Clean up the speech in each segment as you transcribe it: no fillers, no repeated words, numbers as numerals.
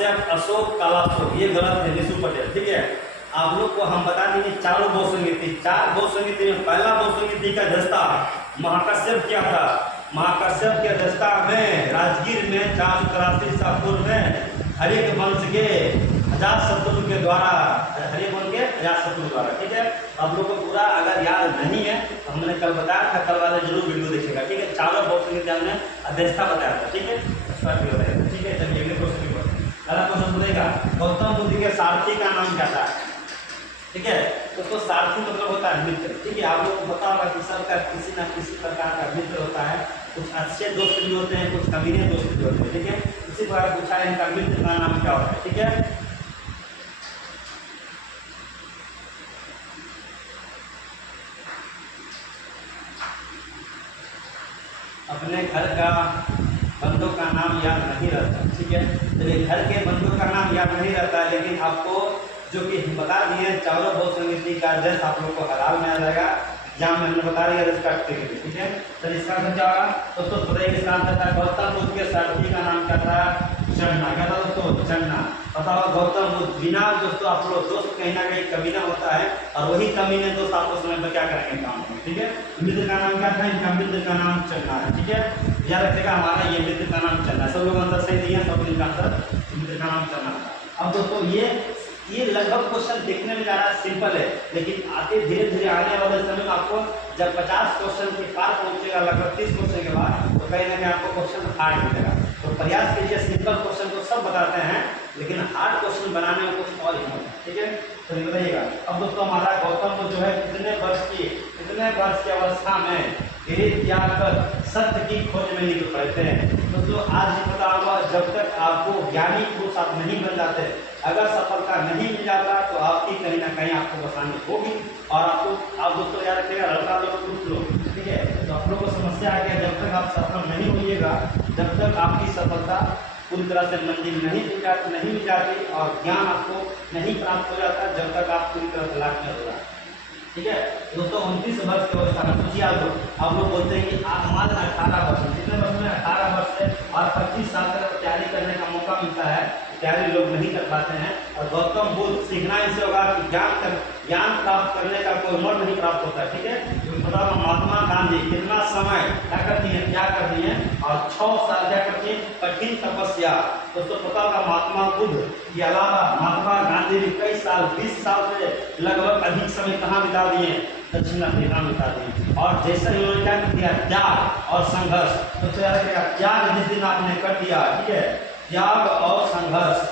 कश्यप, अशोक, कालाशोक, ये गलत है, निशु पटेल। ठीक है, आप लोग को हम बता देंगे चारों बहुसंगीति, चार बहुसंगीति में पहला बहुसंगीति का अध्यक्षता महाकश्यप किया था। महाकश्यप की अध्यक्षता में राजगीर में 483 ईसा पूर्व में हरिक वंश के अजातशत्रु के द्वारा, हरिक वंश के अजातशत्रु द्वारा। ठीक है, आप लोग को पूरा अगर याद नहीं है तो हमने कल बताया था, कल वाले जरूर वीडियो देखिएगा। ठीक है, चारों बहुसंगीति हमने अध्यक्षता बताया था। ठीक है, ठीक है, चलिए अगले क्वेश्चन की बात। पहला क्वेश्चन बोलेगा गौतम बुद्ध के सारथी का नाम क्या था। ठीक है, तो सारथी मतलब होता है मित्र। ठीक है, आप लोग को पता होगा कि सबका किसी न किसी प्रकार का मित्र होता है। कुछ अच्छे दोस्त भी होते हैं, कुछ कमीने दोस्त भी होते हैं। ठीक है, इसी प्रकार पूछा है इनका मित्र का नाम क्या होता है। ठीक है, अपने घर का बंदों का नाम याद नहीं रहता। ठीक है, चलिए घर के बंदों का नाम याद नहीं रहता है, लेकिन आपको जो कि बता दिए चारों बहुसंगीति का एड्रेस आप लोग को हलाल में आ जाएगा। एग्जाम में हमने बता दिया रिस्पेक्ट के लिए। ठीक है, चलिए इसका आंसर क्या होगा दोस्तों, बताइए इसका आंसर था गौतम बुद्ध के सारथी का नाम क्या था, चन्ना। क्या था दोस्तों, चन्ना। बताओ गौतम बुद्ध बिना दोस्तों, आप लोग दोस्त कहीं ना कहीं कमीना होता है, और वही कमीने दोस्त आपको समय पर क्या करेंगे काम में। ठीक है, मित्र का नाम क्या था, इनका मित्र का नाम चन्ना है। ठीक है, याद रखिएगा हमारा ये मित्र का नाम चन्ना। सब लोग आंसर सही दिए, सब इनका आंसर मित्र का नाम चन्ना। अब दोस्तों ये लगभग क्वेश्चन देखने में ज़्यादा सिंपल है, लेकिन आगे धीरे धीरे आने वाले समय में आपको जब 50 क्वेश्चन के पार पहुंचेगा, लगभग 30 क्वेश्चन के बाद, तो कहीं ना कहीं आपको क्वेश्चन हार्ड मिलेगा। तो प्रयास कीजिए, सिंपल क्वेश्चन को सब बताते हैं, लेकिन हार्ड क्वेश्चन बनाने में कुछ और ही होता है। ठीक है, चलिए बताइएगा। अब दोस्तों हमारा गौतम बुद्ध जो है कितने वर्ष की अवस्था में गृह त्याग कर सत्य की खोज में निकल पड़ते हैं। दोस्तों आज ही पता होगा, जब तक आपको ज्ञानी पुरुष आप नहीं बन जाते, अगर सफलता नहीं मिल जाता, तो आपकी कहीं ना कहीं आपको परेशानी होगी। और आप दोस्तों याद रखिएगा, लड़का लोग पुरुष लोग, ठीक है, तो आप लोग को समस्या आ गया, जब तक आप सफल नहीं होइएगा, जब तक आपकी सफलता पूरी तरह से मंजिल नहीं मिल जाती और ज्ञान आपको नहीं प्राप्त हो जाता, जब तक आप पूरी तरह से लाभ नहीं होगा। ठीक है दोस्तों, 29 वर्ष की अवस्था में सोचिए आप लोग बोलते हैं कि आप हमारे 18 वर्ष में, कितने वर्ष में, 18 वर्ष से और 25 साल तक तैयारी करने का मौका मिलता है, तैयारी लोग नहीं कर पाते हैं। और गौतम बुद्ध सीखना इसे होगा कि ज्ञान प्राप्त करने का कोई उम्र नहीं प्राप्त होता। ठीक है, क्योंकि पता होगा महात्मा गांधी कितना समय क्या करती हैं, क्या करती हैं, और 6 साल क्या करती हैं, कठिन तपस्या। दोस्तों पता होगा महात्मा बुद्ध के अलावा महात्मा गांधी भी कई साल, 20 साल से लगभग अधिक समय कहाँ बिता दिए, दक्षिण अफ्रीका में बिता दिए। और जैसे उन्होंने क्या कर दिया, त्याग और संघर्ष। तो याद रखिएगा, त्याग जिस दिन आपने कर दिया, ठीक है, त्याग और संघर्ष,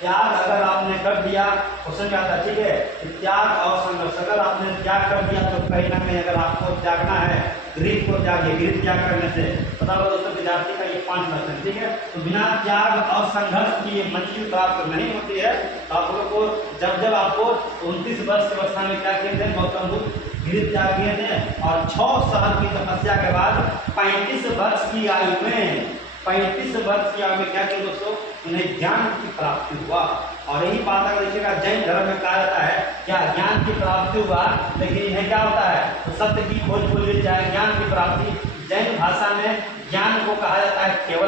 त्याग अगर आपने कर दिया, क्वेश्चन क्या आता है, ठीक है, त्याग और संघर्ष अगर आपने त्याग कर दिया, तो कहीं ना कहीं अगर आपको त्यागना है, गृह को त्यागिए। गृह त्याग करने से पता होगा दोस्तों विद्यार्थी का ये 5%। ठीक है, तो बिना त्याग और संघर्ष की ये मंजिल प्राप्त नहीं होती है। तो आप लोगों को जब आपको 29 वर्ष की अवस्था में क्या किए थे, गौतम बुद्ध गृह त्याग किए थे, और 6 साल की तपस्या के बाद 35 वर्ष की आयु में, 35 वर्ष की आयु में क्या किया दोस्तों, उन्हें ज्ञान की प्राप्ति हुआ। और यही बात अगर देखिएगा जैन धर्म में कहा जाता है, क्या ज्ञान की प्राप्ति हुआ, लेकिन यह क्या होता है, तो सत्य की खोज बोली जाए, ज्ञान की प्राप्ति। जैन भाषा में ज्ञान को कहा जाता है केवल